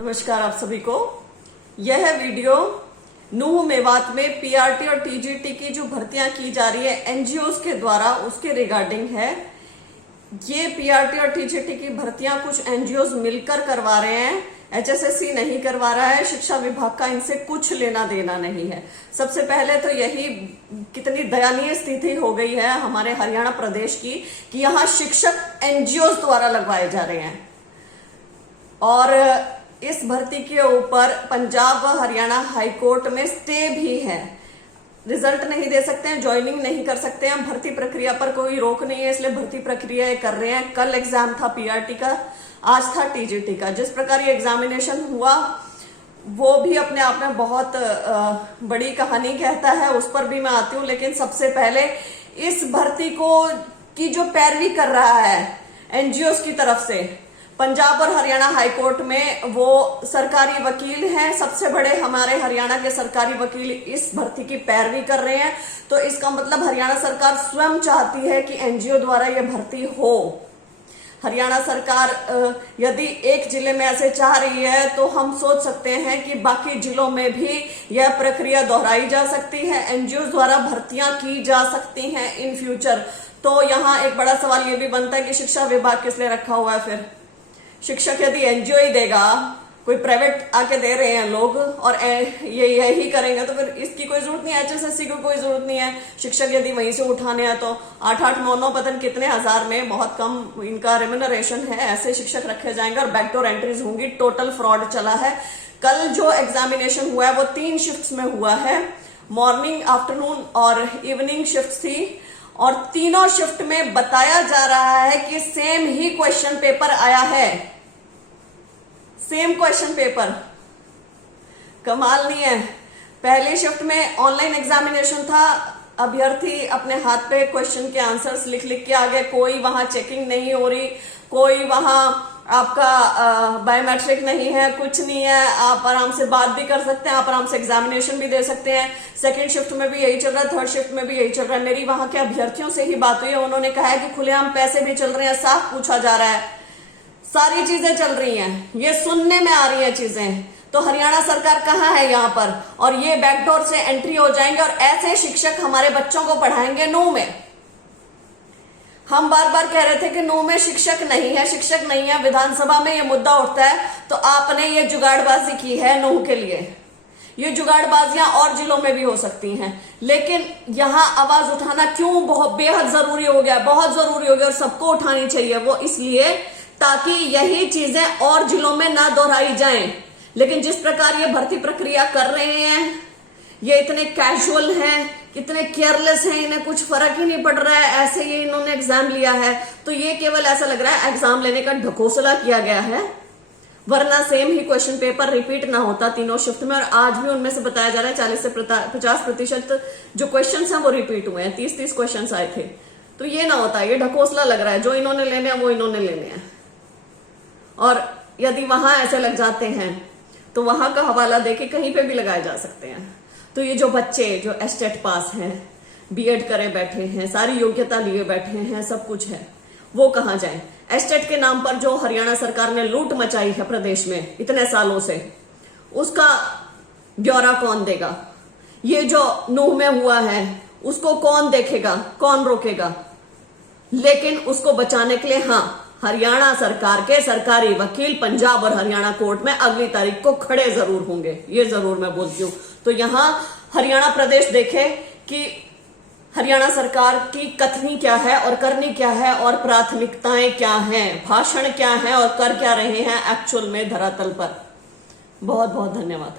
नमस्कार आप सभी को। यह वीडियो नूह मेवात में पीआरटी और टीजीटी की जो भर्तियां की जा रही है एनजीओज के द्वारा, उसके रिगार्डिंग है। ये पीआरटी और टीजीटी की भर्तियां कुछ एनजीओज मिलकर करवा रहे हैं, एचएसएससी नहीं करवा रहा है। शिक्षा विभाग का इनसे कुछ लेना देना नहीं है। सबसे पहले तो यही कितनी दयनीय स्थिति हो गई है हमारे हरियाणा प्रदेश की कि यहाँ शिक्षक एनजीओज द्वारा लगवाए जा रहे हैं और इस भर्ती के ऊपर पंजाब व हरियाणा हाईकोर्ट में स्टे भी है। रिजल्ट नहीं दे सकते हैं, ज्वाइनिंग नहीं कर सकते हैं। भर्ती प्रक्रिया पर कोई रोक नहीं है, इसलिए भर्ती प्रक्रिया कर रहे हैं। कल एग्जाम था पीआरटी का, आज था टीजीटी का। जिस प्रकार ये एग्जामिनेशन हुआ वो भी अपने आप में बहुत बड़ी कहानी कहता है, उस पर भी मैं आती हूँ। लेकिन सबसे पहले इस भर्ती को की जो पैरवी कर रहा है एनजीओ की तरफ से, पंजाब और हरियाणा हाईकोर्ट में वो सरकारी वकील हैं, सबसे बड़े हमारे हरियाणा के सरकारी वकील इस भर्ती की पैरवी कर रहे हैं। तो इसका मतलब हरियाणा सरकार स्वयं चाहती है कि एनजीओ द्वारा ये भर्ती हो। हरियाणा सरकार यदि एक जिले में ऐसे चाह रही है तो हम सोच सकते हैं कि बाकी जिलों में भी यह प्रक्रिया दोहराई जा सकती है, एनजीओ द्वारा भर्तियां की जा सकती हैं इन फ्यूचर। तो यहाँ एक बड़ा सवाल ये भी बनता है कि शिक्षा विभाग किस लिए रखा हुआ है। फिर शिक्षक यदि एनजीओ ही देगा, कोई प्राइवेट आके दे रहे हैं लोग और ये यही करेंगे तो फिर इसकी कोई जरूरत नहीं है, एचएसएससी को कोई जरूरत नहीं है। शिक्षक यदि वहीं से उठाने हैं तो 8-8, 9-9 पता नहीं कितने हजार में, बहुत कम इनका रेम्यूनरेशन है, ऐसे शिक्षक रखे जाएंगे और बैकडोर एंट्रीज होंगी। टोटल फ्रॉड चला है। कल जो एग्जामिनेशन हुआ है वो 3 शिफ्ट में हुआ है, मॉर्निंग, आफ्टरनून और इवनिंग शिफ्ट थी। और तीनों शिफ्ट में बताया जा रहा है कि सेम ही क्वेश्चन पेपर आया है, सेम क्वेश्चन पेपर। कमाल नहीं है। पहली शिफ्ट में ऑनलाइन एग्जामिनेशन था, अभ्यर्थी अपने हाथ पे क्वेश्चन के आंसर्स लिख लिख के आ गए, कोई वहां चेकिंग नहीं हो रही, कोई वहां आपका बायोमेट्रिक नहीं है, कुछ नहीं है। आप आराम से बात भी कर सकते हैं, आप आराम से एग्जामिनेशन भी दे सकते हैं। सेकंड शिफ्ट में भी यही चल रहा है, थर्ड शिफ्ट में भी यही चल रहा है। मेरी वहां के अभ्यर्थियों से ही बात हुई है, उन्होंने कहा है कि खुलेआम पैसे भी चल रहे हैं, साफ पूछा जा रहा है, सारी चीजें चल रही हैं, ये सुनने में आ रही है चीजें। तो हरियाणा सरकार कहाँ है यहाँ पर? और ये बैकडोर से एंट्री हो जाएंगे और ऐसे शिक्षक हमारे बच्चों को पढ़ाएंगे नूह में। हम बार बार कह रहे थे कि नूह में शिक्षक नहीं है, शिक्षक नहीं है। विधानसभा में ये मुद्दा उठता है तो आपने ये जुगाड़बाजी की है नूह के लिए। ये जुगाड़बाजियां और जिलों में भी हो सकती हैं, लेकिन यहां आवाज उठाना क्यों बहुत बेहद जरूरी हो गया, बहुत जरूरी हो गया और सबको उठानी चाहिए। वो इसलिए ताकि यही चीजें और जिलों में ना दोहराई जाएं। लेकिन जिस प्रकार ये भर्ती प्रक्रिया कर रहे हैं, ये इतने कैजुअल हैं, कितने केयरलेस हैं, इन्हें कुछ फर्क ही नहीं पड़ रहा है, ऐसे ही इन्होंने एग्जाम लिया है। तो ये केवल ऐसा लग रहा है एग्जाम लेने का ढकोसला किया गया है, वरना सेम ही क्वेश्चन पेपर रिपीट ना होता तीनों शिफ्ट में। और आज भी उनमें से बताया जा रहा है 40 से 50% जो क्वेश्चन हैं वो रिपीट हुए हैं, 30 क्वेश्चन आए थे। तो ये ना होता, ये ढकोसला लग रहा है, जो इन्होंने लेने हैं वो इन्होंने लेने हैं। और यदि वहां ऐसे लग जाते हैं तो वहां का हवाला देके कहीं पे भी लगाए जा सकते हैं। तो ये जो बच्चे जो एस्टेट पास हैं, बीएड करे बैठे हैं, सारी योग्यता लिए बैठे हैं, सब कुछ है, वो कहाँ जाएं? एस्टेट के नाम पर जो हरियाणा सरकार ने लूट मचाई है प्रदेश में इतने सालों से, उसका ब्यौरा कौन देगा? ये जो नूह में हुआ है उसको कौन देखेगा, कौन रोकेगा? लेकिन उसको बचाने के लिए हाँ, हरियाणा सरकार के सरकारी वकील पंजाब और हरियाणा कोर्ट में अगली तारीख को खड़े जरूर होंगे, ये जरूर मैं बोलती हूँ। तो यहाँ हरियाणा प्रदेश देखे कि हरियाणा सरकार की कथनी क्या है और करनी क्या है और प्राथमिकताएं क्या हैं, भाषण क्या है और कर क्या रहे हैं एक्चुअल में धरातल पर। बहुत बहुत धन्यवाद।